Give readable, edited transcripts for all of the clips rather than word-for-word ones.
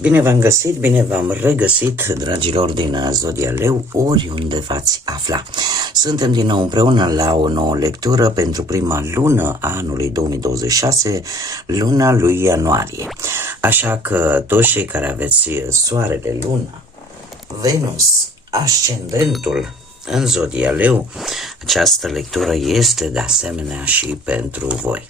Bine v-am găsit, bine v-am regăsit, dragilor din Zodia Leu, oriunde v-ați afla. Suntem din nou împreună la o nouă lectură pentru prima lună a anului 2026, luna lui ianuarie. Așa că toți cei care aveți soarele, luna, Venus, ascendentul în Zodia Leu, această lectură este de asemenea și pentru voi.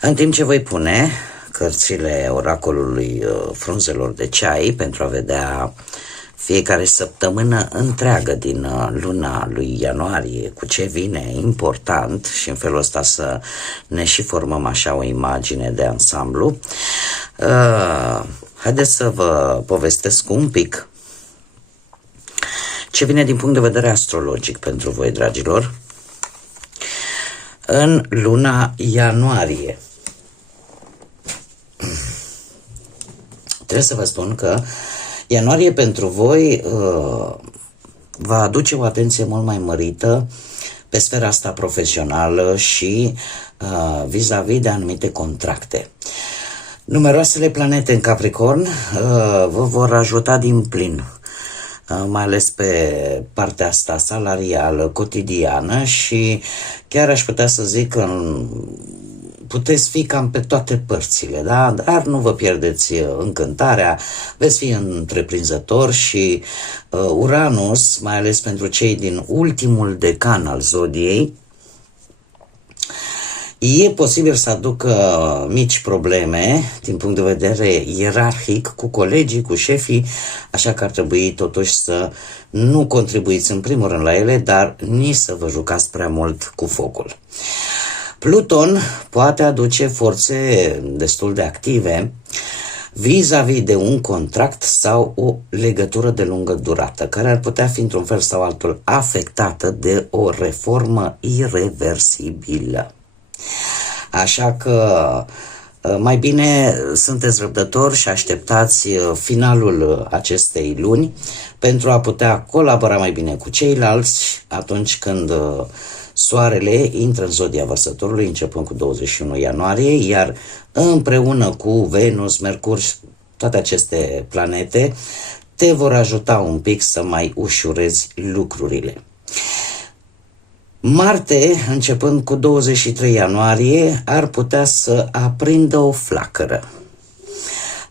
În timp ce voi pune cărțile oracolului frunzelor de ceai pentru a vedea fiecare săptămână întreagă din luna lui ianuarie cu ce vine important și în felul ăsta să ne și formăm așa o imagine de ansamblu, haideți să vă povestesc un pic ce vine din punct de vedere astrologic pentru voi, dragilor, în luna ianuarie. Trebuie să vă spun că ianuarie pentru voi va aduce o atenție mult mai mărită pe sfera asta profesională și vis-a-vis de anumite contracte. Numeroasele planete în Capricorn vă vor ajuta din plin, mai ales pe partea asta salarială, cotidiană și chiar aș putea să zic că puteți fi cam pe toate părțile, da? Dar nu vă pierdeți încântarea, veți fi întreprinzători și Uranus, mai ales pentru cei din ultimul decan al zodiei, e posibil să aducă mici probleme din punct de vedere ierarhic cu colegii, cu șefii, așa că ar trebui totuși să nu contribuiți în primul rând la ele, dar nici să vă jucați prea mult cu focul. Pluton poate aduce forțe destul de active vis-a-vis de un contract sau o legătură de lungă durată, care ar putea fi într-un fel sau altul afectată de o reformă ireversibilă. Așa că mai bine sunteți răbdători și așteptați finalul acestei luni pentru a putea colabora mai bine cu ceilalți atunci când Soarele intră în zodia Vărsătorului începând cu 21 ianuarie, iar împreună cu Venus, Mercur și toate aceste planete te vor ajuta un pic să mai ușurezi lucrurile. Marte, începând cu 23 ianuarie, ar putea să aprindă o flacără.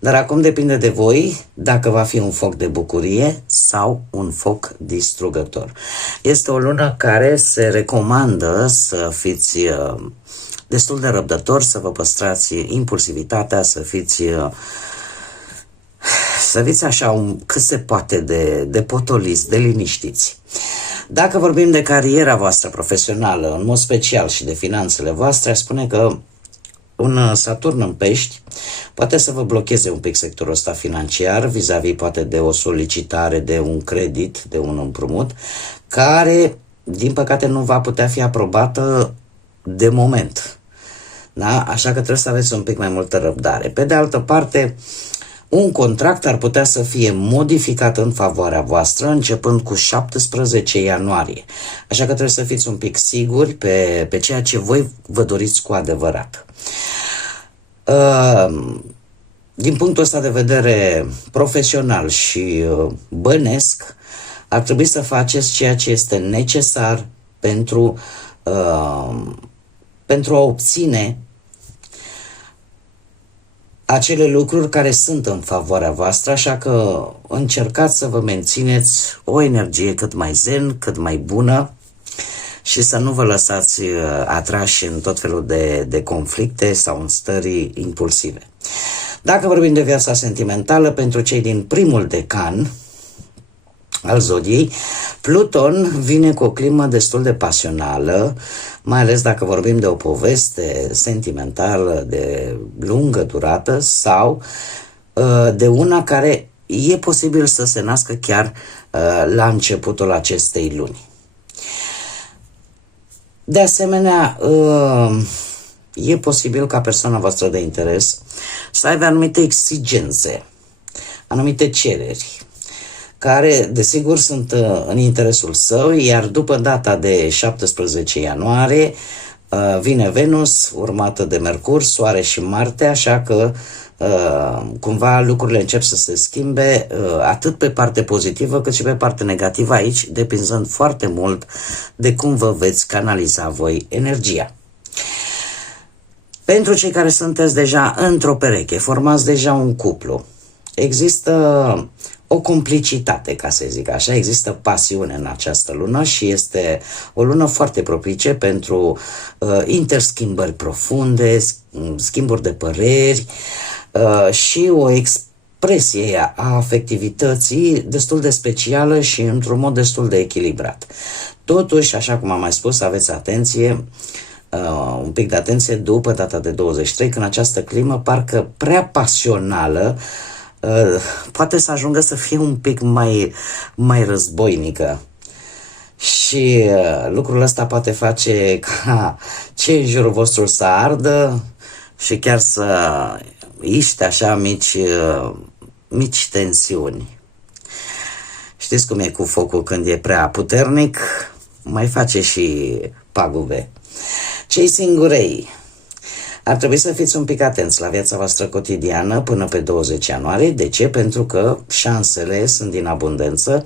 Dar acum depinde de voi dacă va fi un foc de bucurie sau un foc distrugător. Este o lună care se recomandă să fiți destul de răbdători, să vă păstrați impulsivitatea, să fiți așa cât se poate de potoliți, de liniștiți. Dacă vorbim de cariera voastră profesională, în mod special și de finanțele voastre, aș spune că un Saturn în Pești poate să vă blocheze un pic sectorul ăsta financiar, vis-a-vis poate de o solicitare de un credit, de un împrumut, care, din păcate, nu va putea fi aprobată de moment. Da? Așa că trebuie să aveți un pic mai multă răbdare. Pe de altă parte, un contract ar putea să fie modificat în favoarea voastră începând cu 17 ianuarie. Așa că trebuie să fiți un pic siguri pe ceea ce voi vă doriți cu adevărat. Din punctul ăsta de vedere profesional și bănesc, ar trebui să faceți ceea ce este necesar pentru a obține acele lucruri care sunt în favoarea voastră, așa că încercați să vă mențineți o energie cât mai zen, cât mai bună și să nu vă lăsați atrași în tot felul de conflicte sau în stări impulsive. Dacă vorbim de viața sentimentală, pentru cei din primul decan al zodiei, Pluton vine cu o climă destul de pasională, mai ales dacă vorbim de o poveste sentimentală de lungă durată sau de una care e posibil să se nască chiar la începutul acestei luni. De asemenea, e posibil ca persoana voastră de interes să aibă anumite exigențe, anumite cereri, care, desigur, sunt în interesul său, iar după data de 17 ianuarie vine Venus, urmată de Mercur, Soare și Marte, așa că cumva lucrurile încep să se schimbe atât pe parte pozitivă cât și pe parte negativă aici, depinzând foarte mult de cum vă veți canaliza voi energia. Pentru cei care sunteți deja într-o pereche, formați deja un cuplu, există o complicitate, ca să zic așa, există pasiune în această lună și este o lună foarte propice pentru interschimbări profunde, schimburi de păreri și o expresie a afectivității destul de specială și într-un mod destul de echilibrat. Totuși, așa cum am mai spus, aveți atenție, un pic de atenție după data de 23, când această climă parcă prea pasională poate să ajungă să fie un pic mai războinică. Și lucrul ăsta poate face ca cei în jurul vostru să ardă și chiar să iște așa mici tensiuni. Știți cum e cu focul când e prea puternic? Mai face și pagube. Cei singurei, ar trebui să fiți un pic atenți la viața voastră cotidiană până pe 20 ianuarie. De ce? Pentru că șansele sunt din abundență,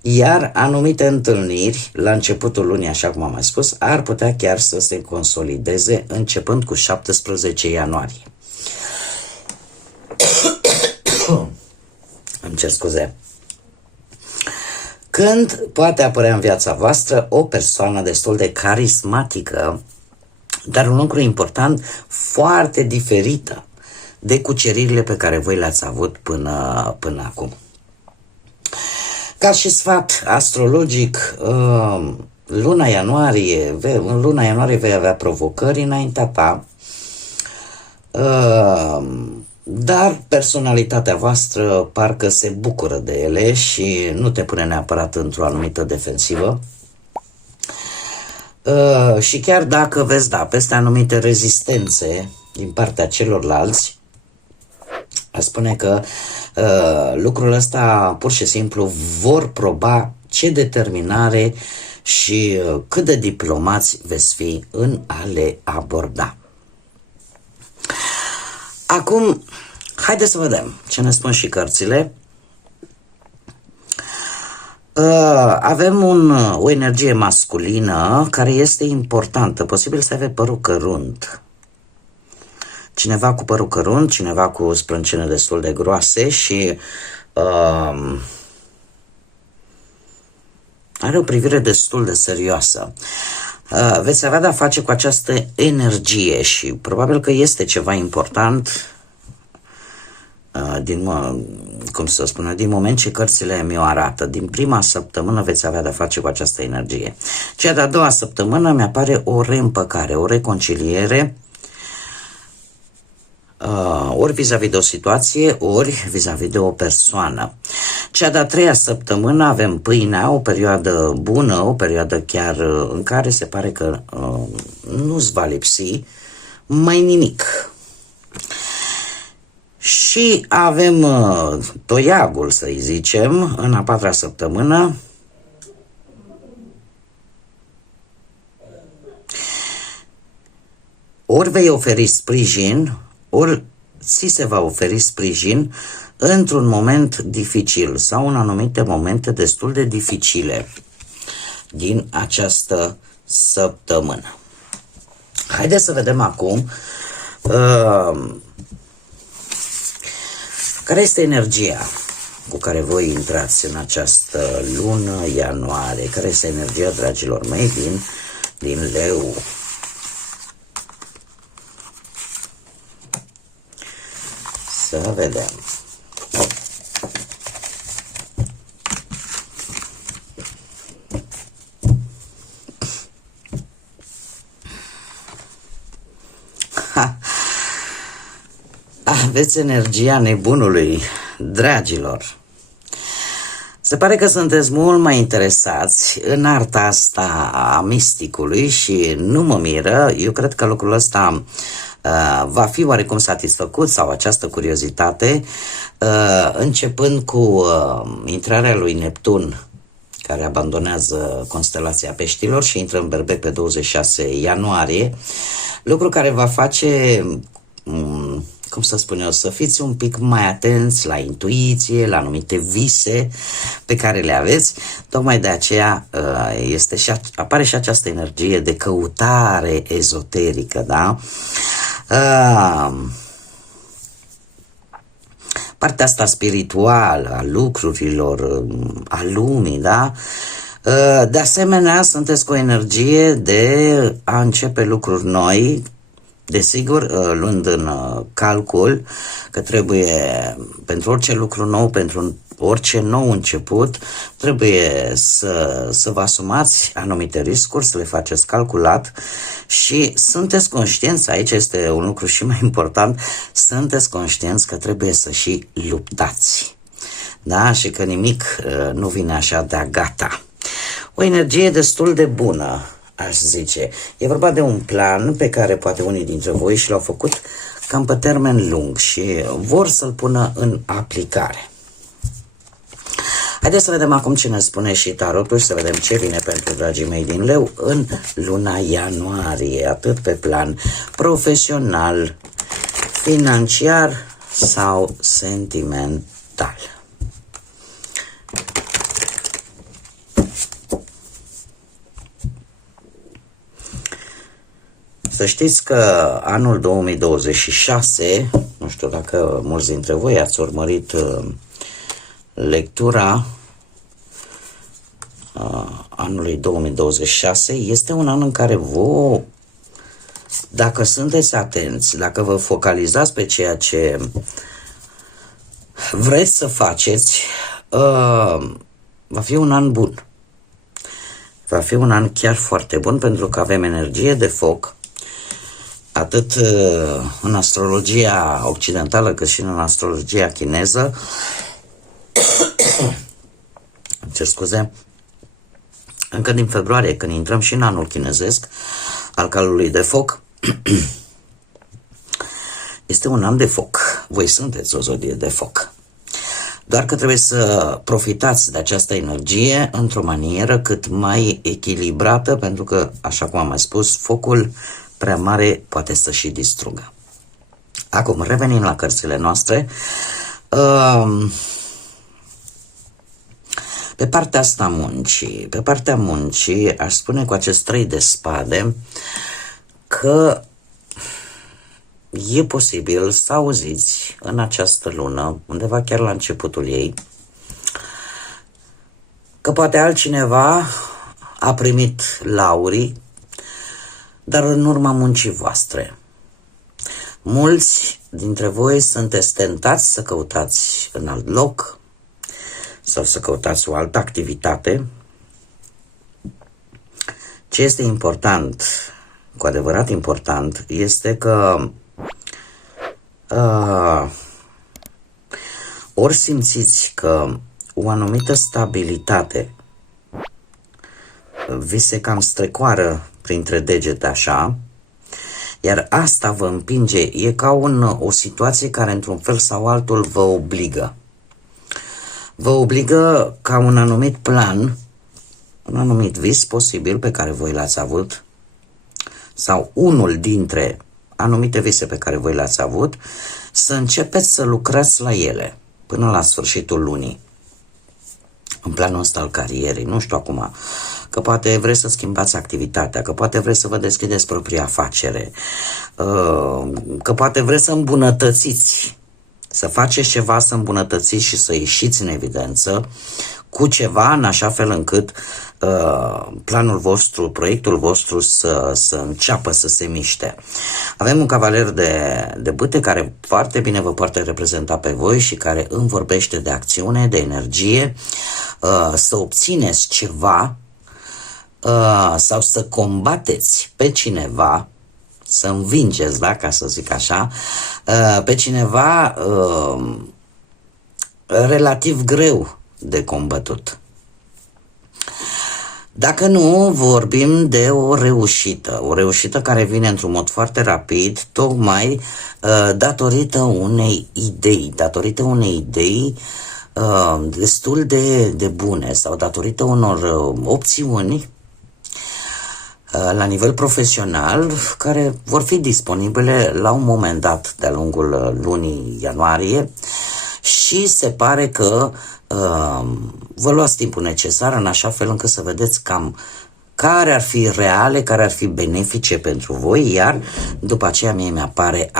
iar anumite întâlniri la începutul lunii, așa cum am mai spus, ar putea chiar să se consolideze începând cu 17 ianuarie. Îmi cer scuze. Când poate apărea în viața voastră o persoană destul de carismatică, dar un lucru important, foarte diferită de cuceririle pe care voi le-ați avut până acum. Ca și sfat astrologic, în luna ianuarie vei avea provocări înaintea ta, dar personalitatea voastră parcă se bucură de ele și nu te pune neapărat într-o anumită defensivă. Și chiar dacă veți da peste anumite rezistențe din partea celorlalți, a spune că lucrul ăsta pur și simplu vor proba ce determinare și cât de diplomați veți fi în a le aborda. Acum, haideți să vedem ce ne spun și cărțile. Avem o energie masculină care este importantă. Posibil să aibă părul cărunt. Cineva cu părul cărunt, cineva cu sprâncene destul de groase și are o privire destul de serioasă. Veți avea de-a face cu această energie și probabil că este ceva important din moment ce cărțile mi-o arată. Din prima săptămână veți avea de-a face cu această energie. Cea de-a doua săptămână mi-apare o reîmpăcare, o reconciliere, ori vis-a-vis de o situație, ori vis-a-vis de o persoană. Cea de-a treia săptămână avem pâinea, o perioadă bună, o perioadă chiar în care se pare că nu-ți va lipsi mai nimic. Și avem toiagul, să-i zicem, în a patra săptămână. Ori vei oferi sprijin, ori ți se va oferi sprijin într-un moment dificil sau în anumite momente destul de dificile din această săptămână. Haideți să vedem acum care este energia cu care voi intrați în această lună ianuarie. Care este energia, dragilor mei, din Leu. Să vedem. Aveți energia nebunului, dragilor. Se pare că sunteți mult mai interesați în arta asta a misticului și nu mă miră, eu cred că lucrul ăsta va fi oarecum satisfăcut sau această curiozitate începând cu intrarea lui Neptun, care abandonează constelația Peștilor și intră în Berbec pe 26 ianuarie, lucru care va face, cum să spun eu, să fiți un pic mai atenți la intuiție, la anumite vise pe care le aveți. Tocmai de aceea apare și această energie de căutare ezoterică, da? Partea asta spirituală a lucrurilor, a lumii, da? De asemenea, sunteți cu o energie de a începe lucruri noi, desigur, luând în calcul că trebuie, pentru orice lucru nou, pentru orice nou început, trebuie să vă asumați anumite riscuri, să le faceți calculat și sunteți conștienți, aici este un lucru și mai important, sunteți conștienți că trebuie să și luptați, da? Și că nimic nu vine așa de-a gata. O energie destul de bună, aș zice. E vorba de un plan pe care poate unii dintre voi și l-au făcut cam pe termen lung și vor să-l pună în aplicare. Haideți să vedem acum ce ne spune și tarotul și să vedem ce vine pentru dragii mei din Leu în luna ianuarie, atât pe plan profesional, financiar sau sentimental. Să știți că anul 2026, nu știu dacă mulți dintre voi ați urmărit lectura anului 2026, este un an în care dacă sunteți atenți, dacă vă focalizați pe ceea ce vreți să faceți, va fi un an bun. Va fi un an chiar foarte bun pentru că avem energie de foc, atât în astrologia occidentală cât și în astrologia chineză. Ce scuze, încă din februarie, când intrăm și în anul chinezesc al calului de foc, este un an de foc. Voi sunteți o zodie de foc. Doar că trebuie să profitați de această energie într-o manieră cât mai echilibrată, pentru că, așa cum am mai spus, focul prea mare poate să și distrugă. Acum, revenim la cărțile noastre. Pe partea asta pe partea muncii, aș spune cu acest 3 de spade că e posibil să auziți în această lună, undeva chiar la începutul ei, că poate altcineva a primit laurii, dar în urma muncii voastre. Mulți dintre voi sunteți tentați să căutați în alt loc sau să căutați o altă activitate. Ce este important, cu adevărat important, este că ori simțiți că o anumită stabilitate vi se cam strecoară printre degete așa, iar asta vă împinge, e ca o situație care într-un fel sau altul vă obligă. Vă obligă ca un anumit plan, un anumit vis posibil pe care voi l-ați avut, sau unul dintre anumite vise pe care voi le-ați avut, să începeți să lucrați la ele până la sfârșitul lunii. În planul ăsta al carierei, nu știu acum, că poate vreți să schimbați activitatea, că poate vreți să vă deschideți propria afacere, că poate vreți să îmbunătățiți, să faceți ceva, să îmbunătățiți și să ieșiți în evidență cu ceva în așa fel încât planul vostru, proiectul vostru să înceapă să se miște. Avem un cavaler de bâte care foarte bine vă poate reprezenta pe voi și care îmi vorbește de acțiune, de energie, să obțineți ceva sau să combateți pe cineva, să învingeți, da, ca să zic așa, pe cineva relativ greu de combătut. Dacă nu, vorbim de o reușită care vine într-un mod foarte rapid, tocmai datorită unei idei destul de bune sau datorită unor opțiuni la nivel profesional care vor fi disponibile la un moment dat de-a lungul lunii ianuarie și se pare că vă luați timpul necesar în așa fel încât să vedeți cam care ar fi reale, care ar fi benefice pentru voi, iar după aceea mie mi-apare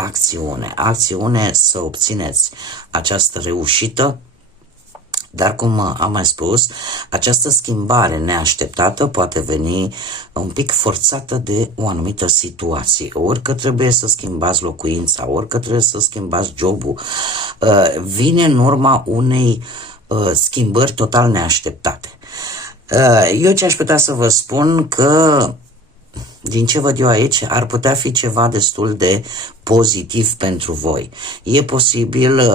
acțiune să obțineți această reușită. Dar, cum am mai spus, această schimbare neașteptată poate veni un pic forțată de o anumită situație. Ori că trebuie să schimbați locuința, ori că trebuie să schimbați jobul. Vine în urma unei schimbări total neașteptate. Eu ce aș putea să vă spun că din ce văd eu aici, ar putea fi ceva destul de pozitiv pentru voi. E posibil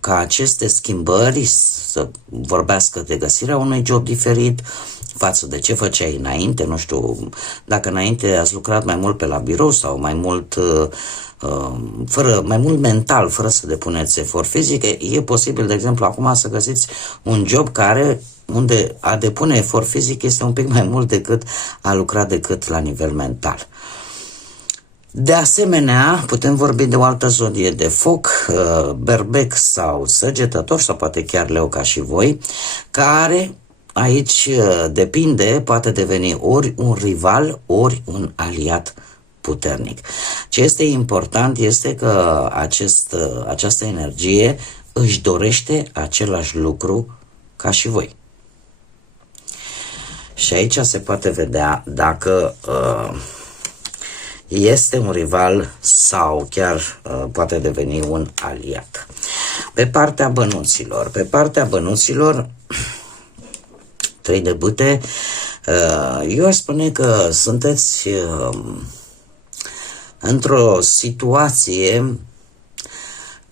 ca aceste schimbări să vorbească de găsirea unui job diferit față de ce făceai înainte. Nu știu, dacă înainte ați lucrat mai mult pe la birou sau mai mult mai mult mental, fără să depuneți efort fizic, e posibil, de exemplu, acum să găsiți un job unde a depune efort fizic este un pic mai mult decât a lucra decât la nivel mental. De asemenea, putem vorbi de o altă zodie de foc, berbec sau săgetător, sau poate chiar leu ca și voi, care aici depinde, poate deveni ori un rival, ori un aliat puternic. Ce este important este că această energie își dorește același lucru ca și voi. Și aici se poate vedea dacă este un rival sau chiar poate deveni un aliat. Pe partea bănuților, 3 de bâte, eu aș spune că sunteți într-o situație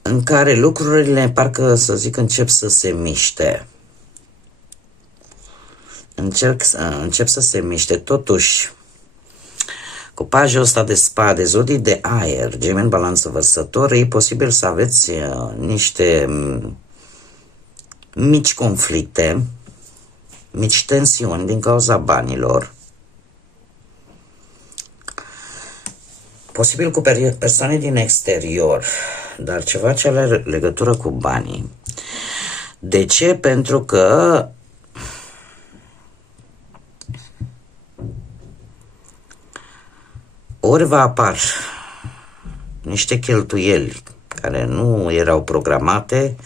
în care lucrurile, parcă să zic, încep să se miște. Încep să se miște, totuși, cu pajul ăsta de spade, zodii de aer, Gemeni, Balanță, Vărsător, e posibil să aveți niște mici conflicte, mici tensiuni din cauza banilor, posibil cu persoane din exterior, dar ceva ce are legătură cu banii. De ce? Pentru că ori va apar niște cheltuieli care nu erau programate,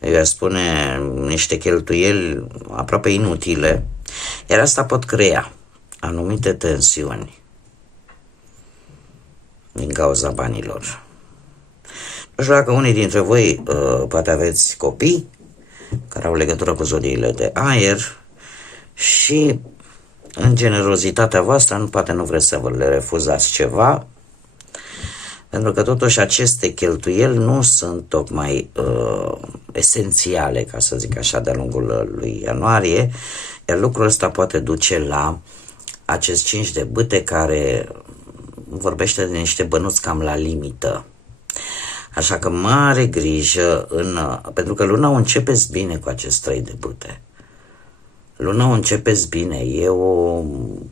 eu aș spune niște cheltuieli aproape inutile, iar asta pot crea anumite tensiuni din cauza banilor. Nu știu dacă unii dintre voi poate aveți copii care au legătură cu zodiile de aer și în generozitatea voastră poate nu vreți să vă le refuzați ceva, pentru că totuși aceste cheltuieli nu sunt tocmai esențiale, ca să zic așa, de-a lungul lui ianuarie, iar lucrul ăsta poate duce la acest 5 de bâte care vorbește de niște bănuți cam la limită. Așa că mare grijă, pentru că luna o începeți bine cu acest 3 de bâte. Luna o începeți bine,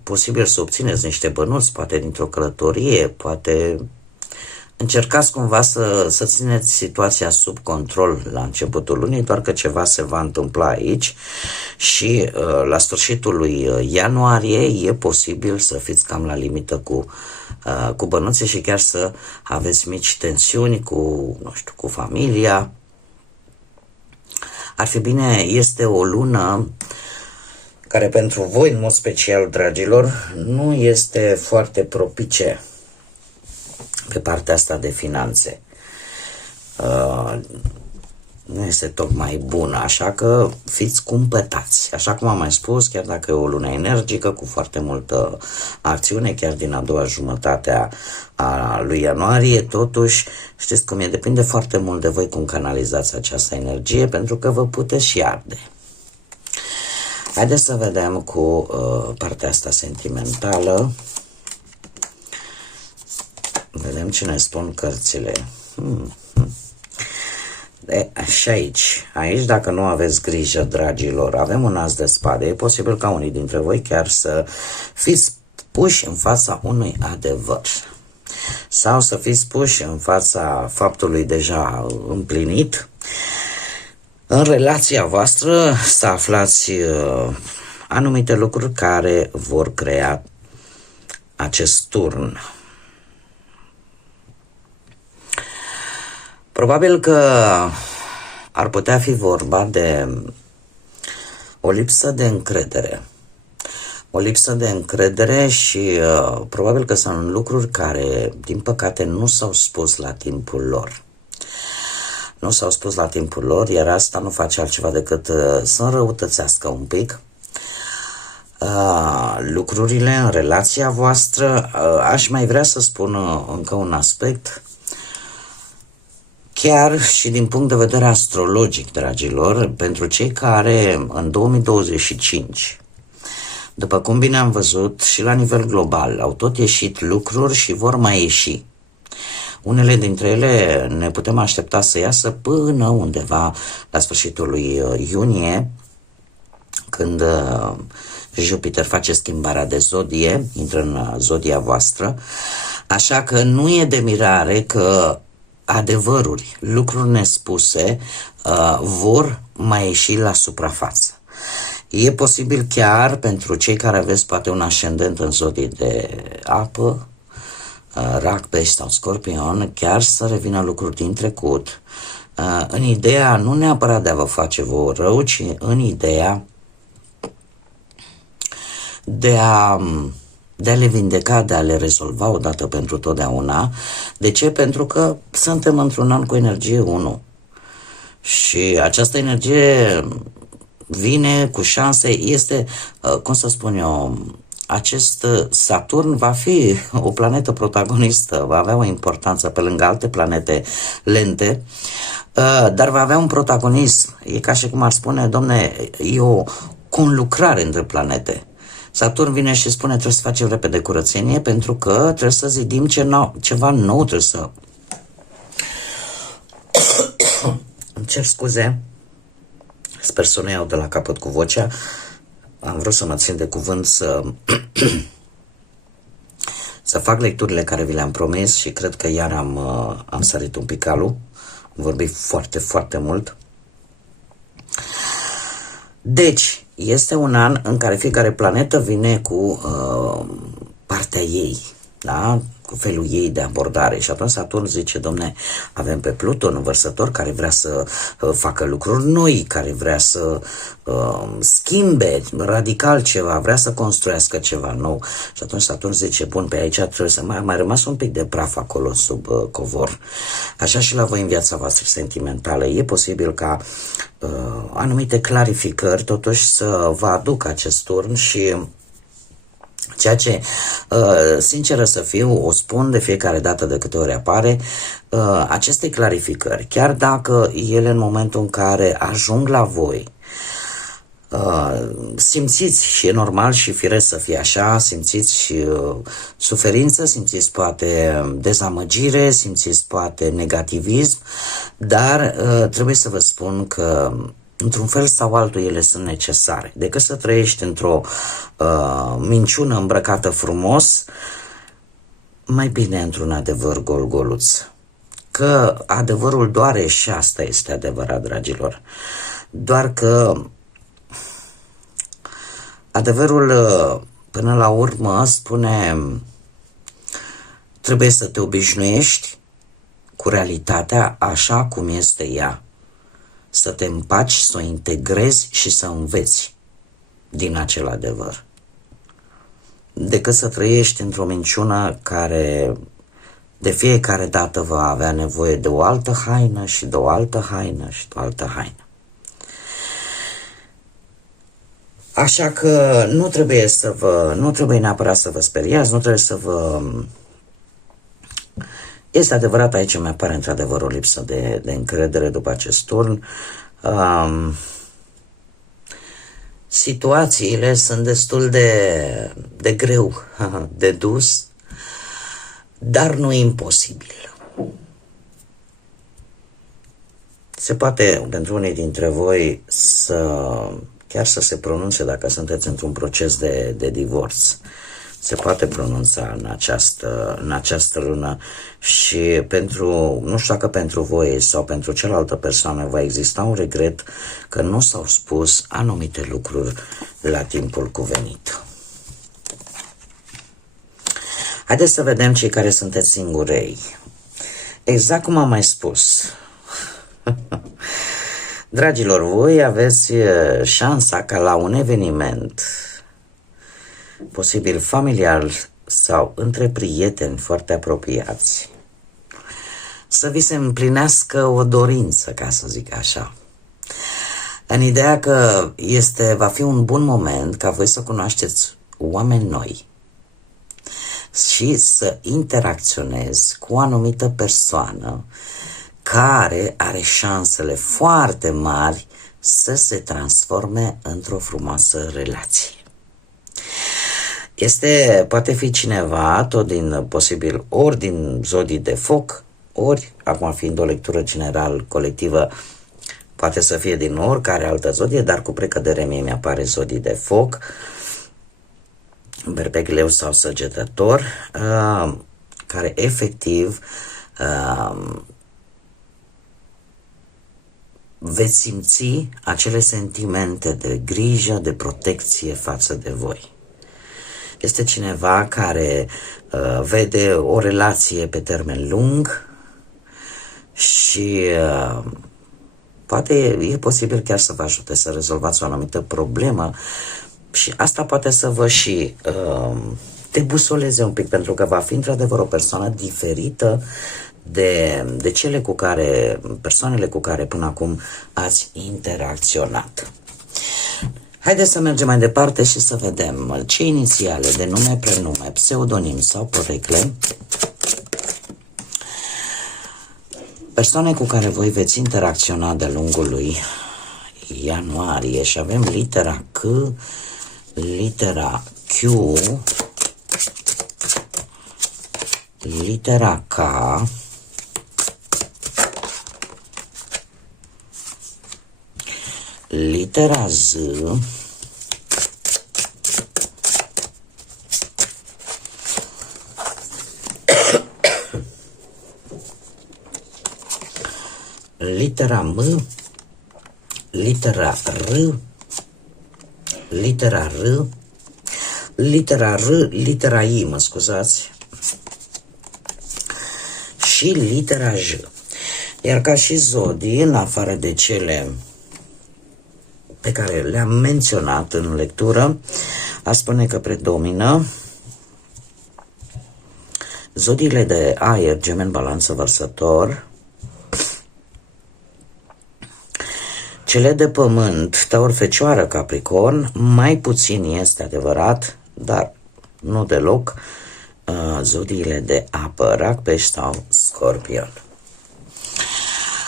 posibil să obțineți niște bănuți, poate dintr-o călătorie, poate încercați cumva să țineți situația sub control la începutul lunii, doar că ceva se va întâmpla aici și la sfârșitul lui ianuarie e posibil să fiți cam la limită cu bănuții și chiar să aveți mici tensiuni cu familia. Ar fi bine, este o lună care pentru voi, în mod special, dragilor, nu este foarte propice pe partea asta de finanțe. Nu este tocmai bună, așa că fiți cumpătați. Așa cum am mai spus, chiar dacă e o lună energică, cu foarte multă acțiune, chiar din a doua jumătate a lui ianuarie, totuși, știți cum e, depinde foarte mult de voi cum canalizați această energie, pentru că vă puteți și arde. Haideți să vedem cu partea asta sentimentală. Vedem ce ne spun cărțile. Și aici, dacă nu aveți grijă, dragilor, avem un as de spade. E posibil ca unii dintre voi chiar să fiți puși în fața unui adevăr. Sau să fiți puși în fața faptului deja împlinit. În relația voastră să aflați anumite lucruri care vor crea acest turn. Probabil că ar putea fi vorba de o lipsă de încredere. O lipsă de încredere și probabil că sunt lucruri care, din păcate, nu s-au spus la timpul lor. Nu s-au spus la timpul lor, iar asta nu face altceva decât să înrăutățească un pic lucrurile în relația voastră. Aș mai vrea să spun încă un aspect. Chiar și din punct de vedere astrologic, dragilor, pentru cei care în 2025, după cum bine am văzut și la nivel global, au tot ieșit lucruri și vor mai ieși. Unele dintre ele ne putem aștepta să iasă până undeva la sfârșitul lui iunie, când Jupiter face schimbarea de zodie, intră în zodia voastră, așa că nu e de mirare că adevăruri, lucruri nespuse vor mai ieși la suprafață. E posibil chiar pentru cei care aveți poate un ascendent în zodie de apă, Rac, Pești sau Scorpion, chiar să revină lucruri din trecut, în ideea nu neapărat de a vă face vouă rău, ci în ideea de a le vindeca, de a le rezolva odată pentru totdeauna. De ce? Pentru că suntem într-un an cu energie 1 și această energie vine cu șanse, este, cum să spun eu, acest Saturn va fi o planetă protagonistă, va avea o importanță pe lângă alte planete lente, dar va avea un protagonism. E ca și cum ar spune, domne, e o conlucrare între planete. Saturn vine și spune, trebuie să facem repede curățenie, pentru că trebuie să zidim ceva nou, trebuie să... Îmi cer scuze, sper să nu iau de la capăt cu vocea, am vrut să mă țin de cuvânt, să fac lecturile care vi le-am promis și cred că iar am sărit un pic calul, am vorbit foarte, foarte mult. Deci, este un an în care fiecare planetă vine cu partea ei, da? Cu felul ei de abordare. Și atunci Saturn zice, domne, avem pe Pluton, vărsător, care vrea să facă lucruri noi, care vrea să schimbe radical ceva, vrea să construiască ceva nou. Și atunci Saturn zice, bun, pe aici trebuie să mai rămas un pic de praf acolo sub covor. Așa și la voi în viața voastră sentimentală. E posibil ca anumite clarificări totuși să vă aducă acest turn și ceea ce, sinceră să fiu, o spun de fiecare dată de câte ori apare, aceste clarificări, chiar dacă ele în momentul în care ajung la voi, simțiți, și e normal și firesc să fie așa, simțiți și suferință, simțiți poate dezamăgire, simțiți poate negativism, dar trebuie să vă spun că într-un fel sau altul ele sunt necesare. Decât să trăiești într-o minciună îmbrăcată frumos, mai bine într-un adevăr gol-goluț. Că adevărul doare și asta este adevărat, dragilor. Doar că adevărul, până la urmă, spune, trebuie să te obișnuiești cu realitatea așa cum este ea. Să te împaci, să o integrezi și să înveți din acel adevăr. Decât să trăiești într-o minciună care de fiecare dată va avea nevoie de o altă haină și de o altă haină și de o altă haină. Așa că nu trebuie neapărat să vă speriați, nu trebuie să vă... Este adevărat, aici mi apare într-adevăr o lipsă de încredere după acest turn. situațiile sunt destul de greu de dus, dar nu imposibil. Se poate pentru unii dintre voi chiar să se pronunțe dacă sunteți într-un proces de divorț. Se poate pronunța în această lună și nu știu dacă pentru voi sau pentru cealaltă persoană va exista un regret că nu s-au spus anumite lucruri la timpul cuvenit. Haideți să vedem cei care sunteți singurei. Exact cum am mai spus. Dragilor, voi aveți șansa ca la un eveniment, posibil familial sau între prieteni foarte apropiați, să vi se împlinească o dorință, ca să zic așa. În ideea că va fi un bun moment ca voi să cunoașteți oameni noi și să interacționezi cu o anumită persoană care are șansele foarte mari să se transforme într-o frumoasă relație. Poate fi cineva posibil ori din zodii de foc, ori, acum fiind o lectură general colectivă, poate să fie din oricare altă zodie, dar cu precădere mie mi-apare zodii de foc, berbec, leu sau săgetător, care efectiv veți simți acele sentimente de grijă, de protecție față de voi. Este cineva care vede o relație pe termen lung și poate e posibil chiar să vă ajute să rezolvați o anumită problemă și asta poate să vă și debusoleze un pic, pentru că va fi într-adevăr o persoană diferită de persoanele cu care până acum ați interacționat. Haideți să mergem mai departe și să vedem ce inițiale de nume, prenume, pseudonim sau porecle persoane cu care voi veți interacționa de-a lungul lui ianuarie. Și avem litera C, litera Q, litera K, litera Z, litera M, litera R, litera R, litera I, mă scuzați, și litera J. Iar ca și zodii, în afară de cele pe care le-am menționat în lectură, a spune că predomină zodiile de aer, Gemeni, Balanță, Vărsător, cele de pământ, Taur, Fecioară, Capricorn, mai puțin este adevărat, dar nu deloc, zodiile de apă, Rac, Pești sau Scorpion.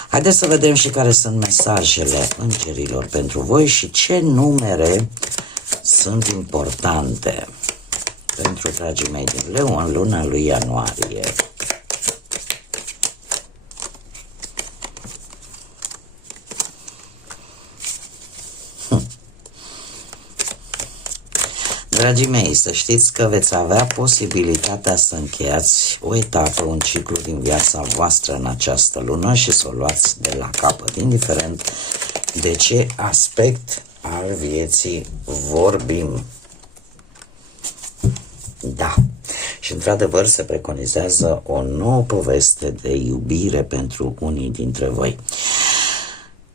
Haideți să vedem și care sunt mesajele îngerilor pentru voi și ce numere sunt importante pentru dragii mei din Leu în luna lui ianuarie. Dragii mei, să știți că veți avea posibilitatea să încheiați o etapă, un ciclu din viața voastră în această lună și să o luați de la capăt, indiferent de ce aspect al vieții vorbim. Da, și într-adevăr se preconizează o nouă poveste de iubire pentru unii dintre voi.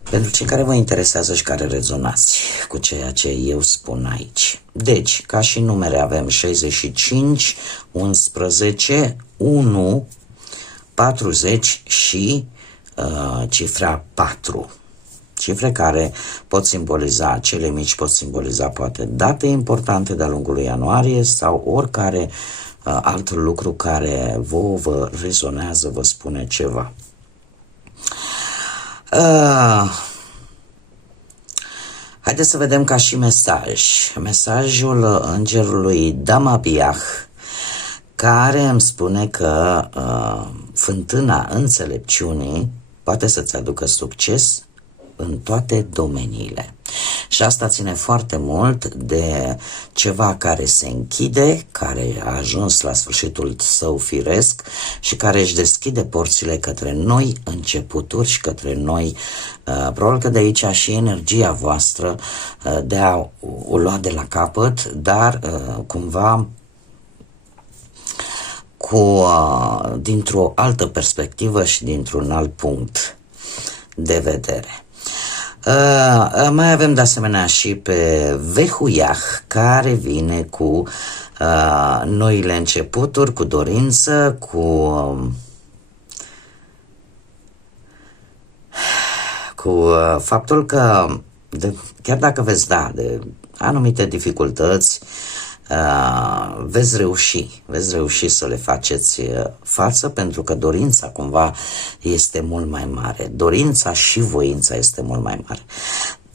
Pentru cei care vă interesează și care rezonați cu ceea ce eu spun aici. Deci, ca și numere avem 65, 11, 1, 40 și cifra 4. Cifre care pot simboliza, cele mici pot simboliza poate date importante de-a lungul lui ianuarie sau oricare alt lucru care vă rezonează, vă spune ceva. Haideți să vedem ca și mesaj. Mesajul îngerului Damabiah, care îmi spune că fântâna înțelepciunii poate să-ți aducă succes în toate domeniile. Și asta ține foarte mult de ceva care se închide, care a ajuns la sfârșitul său firesc și care își deschide porțile către noi începuturi și către noi. Probabil că de aici și energia voastră de a o lua de la capăt, dar cumva dintr-o altă perspectivă și dintr-un alt punct de vedere. Mai avem de asemenea și pe Vehuiah, care vine cu noile începuturi, cu dorință, cu faptul că chiar dacă veți da de anumite dificultăți, veți reuși să le faceți față, pentru că dorința cumva este mult mai mare. Dorința și voința este mult mai mare.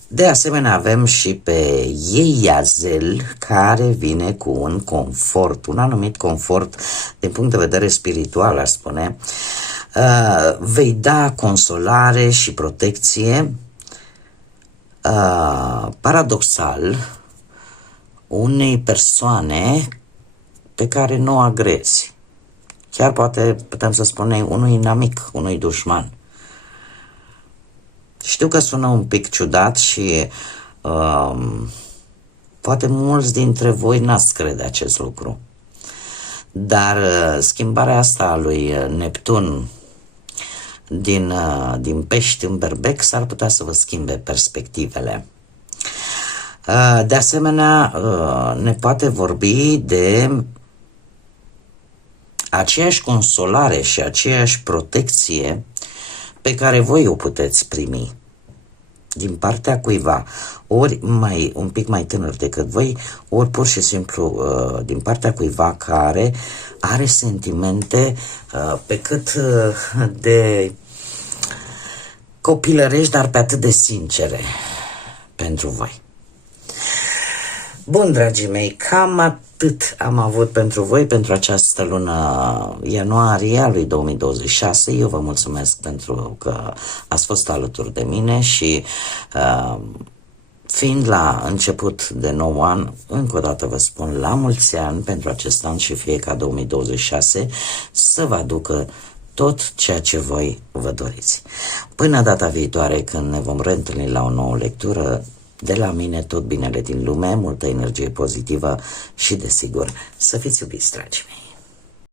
De asemenea avem și pe Yeiazel, care vine cu un confort, un anumit confort din punct de vedere spiritual, aș spune. Vei da consolare și protecție, paradoxal, unei persoane pe care nu o agrezi. Chiar poate putem să spunem unui inamic, unui dușman. Știu că sună un pic ciudat și poate mulți dintre voi n-ați crede acest lucru. Dar schimbarea asta a lui Neptun din pești în berbec s-ar putea să vă schimbe perspectivele. De asemenea, ne poate vorbi de aceeași consolare și aceeași protecție pe care voi o puteți primi din partea cuiva, ori un pic mai tânăr decât voi, ori pur și simplu din partea cuiva care are sentimente pe cât de copilărești, dar pe atât de sincere pentru voi. Bun, dragii mei, cam atât am avut pentru voi pentru această lună ianuarie a lui 2026. Eu vă mulțumesc pentru că ați fost alături de mine și fiind la început de nou an, încă o dată vă spun la mulți ani pentru acest an și fie ca 2026 să vă aducă tot ceea ce voi vă doriți. Până data viitoare, când ne vom reîntâlni la o nouă lectură, de la mine tot binele din lume, multă energie pozitivă și, desigur, să fiți iubiți, dragii mei.